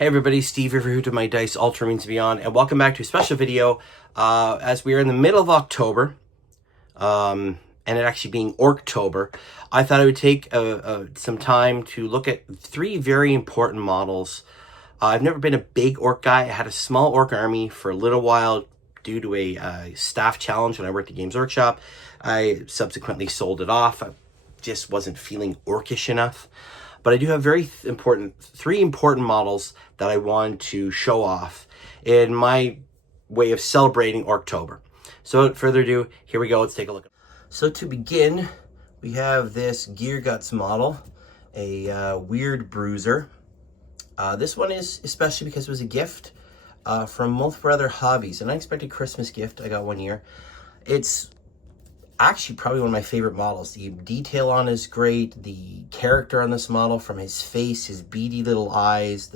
Hey everybody, Steve here for Who to My Dice, Ultramarines Beyond, and welcome back to a special video as we are in the middle of October, and it actually being Orktober. I thought I would take some time to look at three very important models. I've never been a big orc guy. I had a small orc army for a little while due to a staff challenge when I worked at Games Workshop. I subsequently sold it off. I just wasn't feeling orcish enough. But I do have three important models that I want to show off in my way of celebrating Orktober. So without further ado, here we go. Let's take a look. So to begin, we have this Gear Guts model, a weird bruiser. This one is especially because it was a gift from Multiple Other Hobbies, an unexpected Christmas gift I got one year. It's actually probably one of my favorite models. The detail on is great. The character on this model, from his face, his beady little eyes,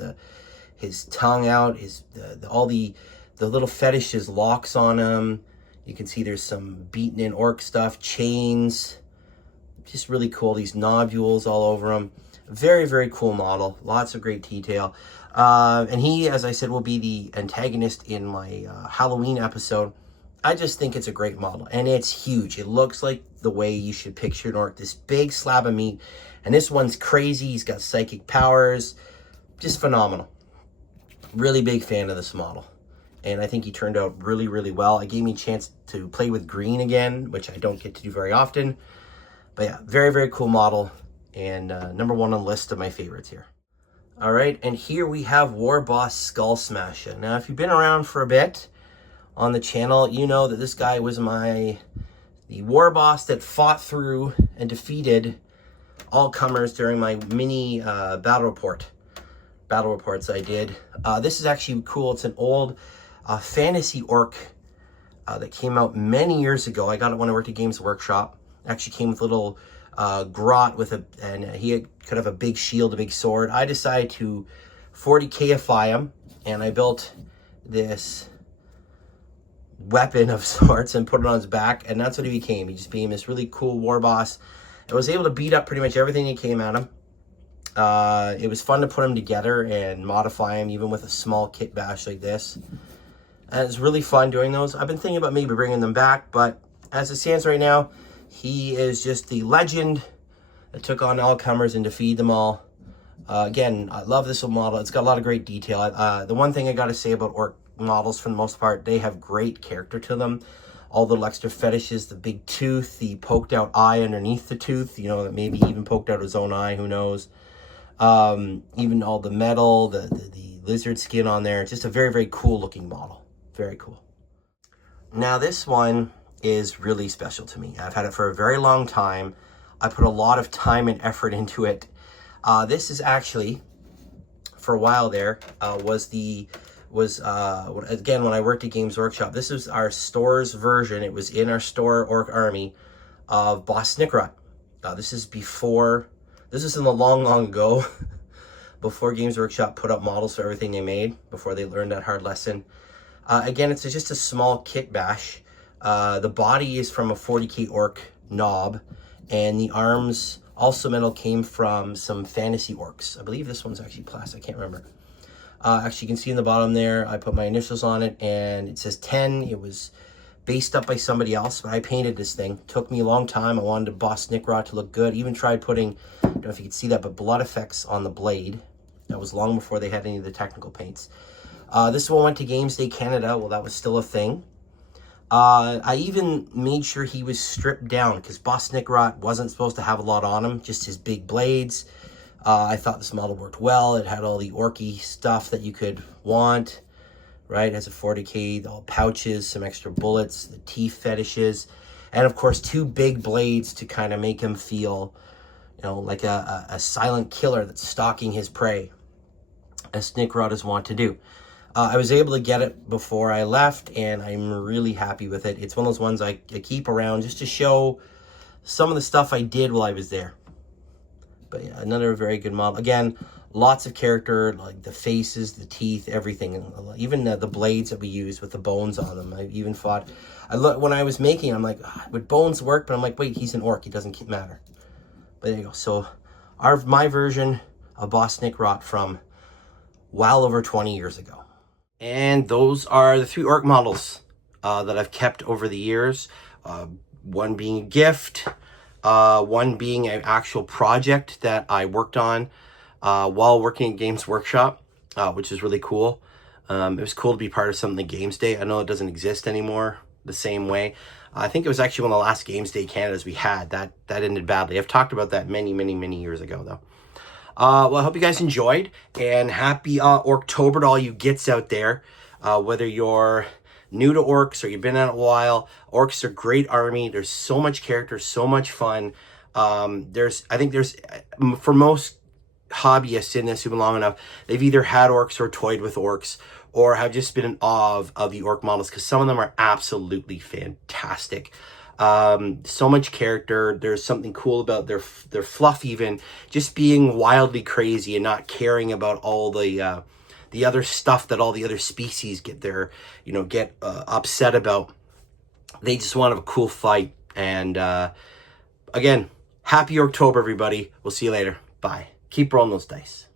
his tongue out, all the little fetishes, locks on him. You can see there's some beaten in orc stuff, chains, just really cool. These nodules all over him. Very, very cool model. Lots of great detail. And he, as I said, will be the antagonist in my Halloween episode. I just think it's a great model, and it's huge. It looks like the way you should picture an orc, this big slab of meat. And this one's crazy. He's got psychic powers, just phenomenal. Really big fan of this model, and I think he turned out really, really well. It gave me a chance to play with green again, which I don't get to do very often. But yeah, very, very cool model, and number one on the list of my favorites here. All right, and here we have War Boss Skull Smasher. Now, if you've been around for a bit on the channel, you know that this guy was the war boss that fought through and defeated all comers during my mini battle reports I did. This is actually cool. It's an old fantasy orc that came out many years ago. I got it when I worked at Games Workshop. It actually came with a little grot and he could have a big shield, a big sword. I decided to 40Kify him, and I built this weapon of sorts and put it on his back, and that's what he became. He just became this really cool war boss. I was able to beat up pretty much everything that came at him. It was fun to put him together and modify him, even with a small kit bash like this. And it's really fun doing those. I've been thinking about maybe bringing them back, but as it stands right now, he is just the legend that took on all comers and defeated them all. Again, I love this model. It's got a lot of great detail. The one thing I got to say about orc models, for the most part, they have great character to them. All the little extra fetishes, the big tooth, the poked out eye underneath the tooth, you know, that maybe even poked out his own eye, who knows. Even all the metal, the lizard skin on there. It's just a very, very cool looking model. Very cool. Now this one is really special to me. I've had it for a very long time. I put a lot of time and effort into it. This is actually, for a while there, again, when I worked at Games Workshop, this was our store's version. It was in our store orc army of Boss Snickrot. This is in the long, long ago, before Games Workshop put up models for everything they made, before they learned that hard lesson. Again, it's just a small kit bash. The body is from a 40K orc knob, and the arms, also metal, came from some fantasy orcs. I believe this one's actually plastic, I can't remember. Actually, you can see in the bottom there, I put my initials on it, and it says 10. It was based up by somebody else, but I painted this thing. It took me a long time. I wanted Boss Snickrot to look good. Even tried putting, I don't know if you can see that, but blood effects on the blade. That was long before they had any of the technical paints. This one went to Games Day Canada. Well, that was still a thing. I even made sure he was stripped down, because Boss Snickrot wasn't supposed to have a lot on him, just his big blades. I thought this model worked well. It had all the orky stuff that you could want, right? It has a 40K, all pouches, some extra bullets, the teeth fetishes, and of course 2 big blades to kind of make him feel, you know, like a silent killer that's stalking his prey, as Snickrot is wont to do. I was able to get it before I left, and I'm really happy with it. It's one of those ones I keep around just to show some of the stuff I did while I was there. But yeah, another very good model. Again, lots of character, like the faces, the teeth, everything. Even the blades that we used with the bones on them. I even thought, when I was making, I'm like, would bones work? But I'm like, wait, he's an orc. It doesn't matter. But there you go. So my version of Boss Snickrot from well over 20 years ago. And those are the 3 orc models that I've kept over the years. One being a gift, one being an actual project that I worked on while working at Games Workshop, which is really cool. It was cool to be part of something like Games Day. I know it doesn't exist anymore the same way. I think it was actually one of the last Games Day Canadas we had. That ended badly. I've talked about that many years ago, though. Well, I hope you guys enjoyed, and happy Orktober to all you gits out there. Whether you're new to orcs or you've been at it a while, orcs are a great army. There's so much character, so much fun. I think there's, for most hobbyists in this who've been long enough, they've either had orcs or toyed with orcs, or have just been in awe of the orc models, because some of them are absolutely fantastic. So much character. There's something cool about their fluff, even just being wildly crazy and not caring about all the other stuff that all the other species get upset about. They just want a cool fight. And again, happy Orktober, everybody. We'll see you later. Bye. Keep rolling those dice.